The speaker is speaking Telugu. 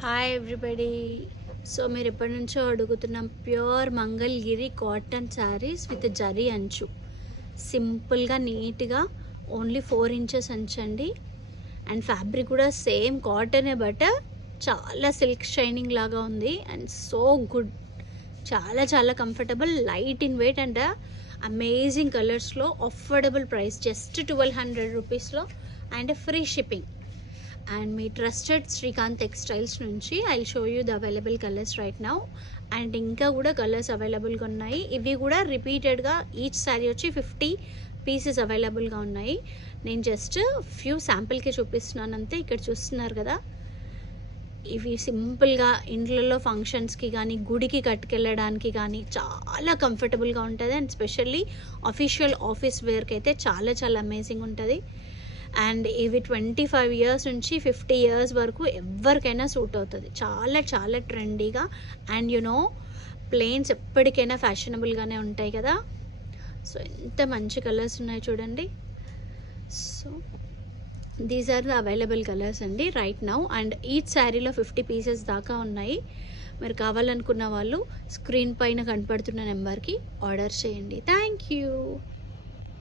Hi everybody. సో మీరు ఎప్పటి నుంచో అడుగుతున్న pure Mangalagiri cotton saris with zari అంచు, సింపుల్గా నీట్గా ఓన్లీ 4 ఇంచెస్ అంచండి. అండ్ ఫ్యాబ్రిక్ కూడా సేమ్ కాటనే, బట్ చాలా సిల్క్ షైనింగ్ లాగా ఉంది అండ్ సో గుడ్. చాలా చాలా comfortable, light in weight and amazing కలర్స్లో అఫోర్డబుల్ ప్రైస్, జస్ట్ 1200 రూపీస్లో అండ్ ఫ్రీ షిప్పింగ్. అండ్ మీ ట్రస్టెడ్ శ్రీకాంత్ టెక్స్టైల్స్ నుంచి I show you the available colours right now. And ఇంకా కూడా కలర్స్ అవైలబుల్గా ఉన్నాయి. ఇవి కూడా రిపీటెడ్గా ఈచ్ శారీ వచ్చి 50 పీసెస్ అవైలబుల్గా ఉన్నాయి. నేను జస్ట్ ఫ్యూ శాంపిల్కి చూపిస్తున్నాను అంతే. ఇక్కడ చూస్తున్నారు కదా, ఇవి సింపుల్గా ఇండ్లలో ఫంక్షన్స్కి కానీ గుడికి కట్టుకెళ్ళడానికి కానీ చాలా కంఫర్టబుల్గా ఉంటుంది. అండ్ స్పెషల్లీ అఫీషియల్ ఆఫీస్ వేర్కి అయితే చాలా చాలా అమేజింగ్ ఉంటుంది. అండ్ ఇవి 25 ఇయర్స్ నుంచి 50 ఇయర్స్ వరకు ఎవరికైనా సూట్ అవుతుంది. చాలా చాలా ట్రెండీగా అండ్ ప్లెయిన్స్ ఎప్పటికైనా ఫ్యాషనబుల్గానే ఉంటాయి కదా. సో ఎంత మంచి కలర్స్ ఉన్నాయి చూడండి. So these are the available colours అండి రైట్ నౌ. అండ్ ఈచ్ శారీలో 50 పీసెస్ దాకా ఉన్నాయి. మీరు కావాలనుకున్న వాళ్ళు స్క్రీన్ పైన కనపడుతున్న నెంబర్కి ఆర్డర్ చేయండి. Thank you.